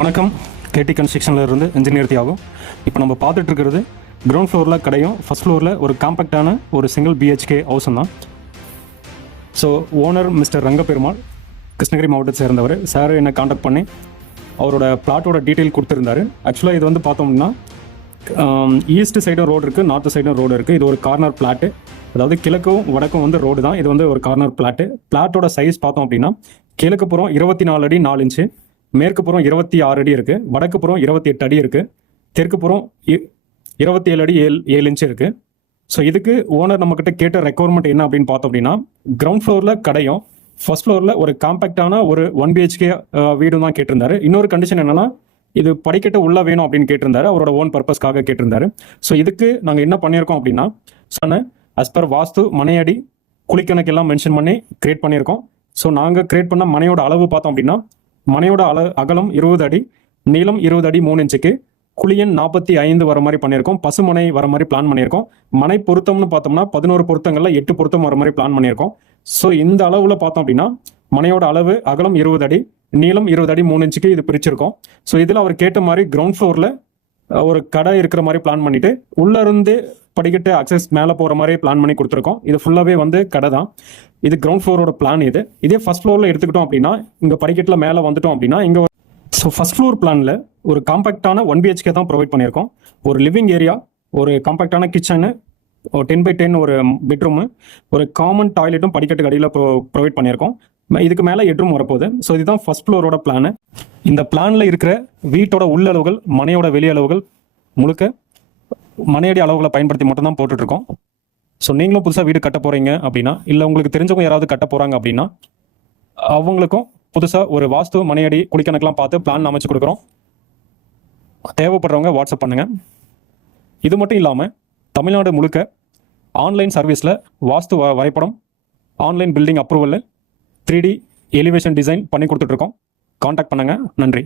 வணக்கம். கேடி கன்ஸ்ட்ரக்ஷனில் இருந்து இன்ஜினியர் தியாகம். இப்போ நம்ம பார்த்துட்டு இருக்கிறது கிரவுண்ட் ஃப்ளோரில் கடையும் ஃபஸ்ட் ஃப்ளோரில் ஒரு காம்பேக்டான ஒரு சிங்கிள் பிஹெச்கே ஹவுஸும் தான். ஸோ ஓனர் மிஸ்டர் ரங்கப்பெருமாள், கிருஷ்ணகிரி மாவட்டத்தை சேர்ந்தவர். சார் என்னை காண்டாக்ட் பண்ணி அவரோட பிளாட்டோட டீட்டெயில் கொடுத்துருந்தாரு. ஆக்சுவலாக இது வந்து பார்த்தோம்னா ஈஸ்ட் சைடும் ரோடு இருக்குது, நார்த் சைடும் ரோடு இருக்குது. இது ஒரு கார்னர் பிளாட்டு, அதாவது கிழக்கும் வடக்கும் வந்து ரோடு தான். இது வந்து ஒரு கார்னர் பிளாட்டு. பிளாட்டோட சைஸ் பார்த்தோம் அப்படின்னா கிழக்கு புறம் 24 அடி 4 இன்ச்சு, மேற்கு புறம் 26 அடி இருக்குது, வடக்கு புறம் 28 அடி இருக்குது, தெற்கு புறம் 27 அடி 7 இன்ச்சு இருக்குது. ஸோ இதுக்கு ஓனர் நம்மக்கிட்ட கேட்ட ரெக்குவயர்மெண்ட் என்ன அப்படின்னு பார்த்தோம் அப்படின்னா, கிரவுண்ட் ஃப்ளோரில் கடையும் ஃபர்ஸ்ட் ஃப்ளோரில் ஒரு காம்பேக்டான ஒரு 1 BHK வீடும் தான் கேட்டிருந்தாரு. இன்னொரு கண்டிஷன் என்னன்னா, இது படிக்கட்டு உள்ளே வேணும் அப்படின்னு கேட்டிருந்தாரு. அவரோட ஓன் பர்பஸ்க்காக கேட்டிருந்தாரு. ஸோ இதுக்கு நாங்கள் என்ன பண்ணியிருக்கோம் அப்படின்னா, சொன்ன அஸ் பர் வாஸ்து மனையடி குழிக்கணக்கெல்லாம் மென்ஷன் பண்ணி கிரியேட் பண்ணியிருக்கோம். ஸோ நாங்கள் கிரியேட் பண்ண மனையோட அளவு பார்த்தோம் அப்படின்னா, மனையோட அகலம் 20 அடி, நீளம் 20 அடி 3 இன்ச்சுக்கு, குழியன் 45 வர மாதிரி பண்ணியிருக்கோம். பசுமனை வர மாதிரி பிளான் பண்ணியிருக்கோம். மனை பொருத்தம்னு பார்த்தோம்னா 11 பொருத்தங்களில் 8 பொருத்தம் வர மாதிரி பிளான் பண்ணியிருக்கோம். ஸோ இந்த அளவில் பார்த்தோம் அப்படின்னா மனையோட அளவு அகலம் 20 அடி, நீளம் 20 அடி 3 இன்ச்சுக்கு இது பிரிச்சிருக்கோம். ஸோ இதில் அவர் கேட்ட மாதிரி கிரவுண்ட் ஃப்ளோரில் ஒரு கடை இருக்கிற மாதிரி பிளான் பண்ணிட்டு உள்ளேருந்து படிக்கட்டு அக்சஸ் மேலே போகிற மாதிரி பிளான் பண்ணி கொடுத்துருக்கோம். இது ஃபுல்லாகவே வந்து கடை தான். இது கிரவுண்ட் ஃப்ளோரோட பிளான். இதே ஃபர்ஸ்ட் ஃப்ளோரில் எடுத்துக்கிட்டோம் அப்படின்னா, இங்கே படிக்கட்டில் மேலே வந்துட்டோம் அப்படின்னா இங்கே ஸோ ஃபர்ஸ்ட் ஃப்ளோர் பிளானில் ஒரு காம்பேக்டான 1 BHK தான் ப்ரொவைட் பண்ணியிருக்கோம். ஒரு லிவிங் ஏரியா, ஒரு காம்பேக்டான கிச்சனு, ஒரு 10x10 ஒரு பெட்ரூமு, ஒரு காமன் டாய்லெட்டும் படிக்கட்டுக்கு அடியில் ப்ரொவைட் பண்ணியிருக்கோம். இதுக்கு மேலே ஹெட்ரூம் வரப்போகுது. ஸோ இதுதான் ஃபர்ஸ்ட் ஃப்ளோரோட பிளானு. இந்த பிளானில் இருக்கிற வீட்டோட உள்ளளவுகள், மனையோட வெளி அளவுகள் முழுக்க மனையடி அளவுகளை பயன்படுத்தி மட்டும்தான் போட்டுட்ருக்கோம். ஸோ நீங்களும் புதுசாக வீடு கட்ட போகிறீங்க அப்படின்னா, இல்லை உங்களுக்கு தெரிஞ்சவங்க யாராவது கட்ட போகிறாங்க அப்படின்னா, அவங்களுக்கும் புதுசாக ஒரு வாஸ்து மனையடி குழிக்கணக்கெலாம் பார்த்து பிளான் அமைச்சு கொடுக்குறோம். தேவைப்படுறவங்க வாட்ஸ்அப் பண்ணுங்கள். இது மட்டும் இல்லாமல் தமிழ்நாடு முழுக்க ஆன்லைன் சர்வீஸில் வாஸ்து வரைபடம், online building approval, 3D elevation design பண்ணி கொடுத்துட்ருக்கோம். காண்டாக்ட் பண்ணுங்கள். நன்றி.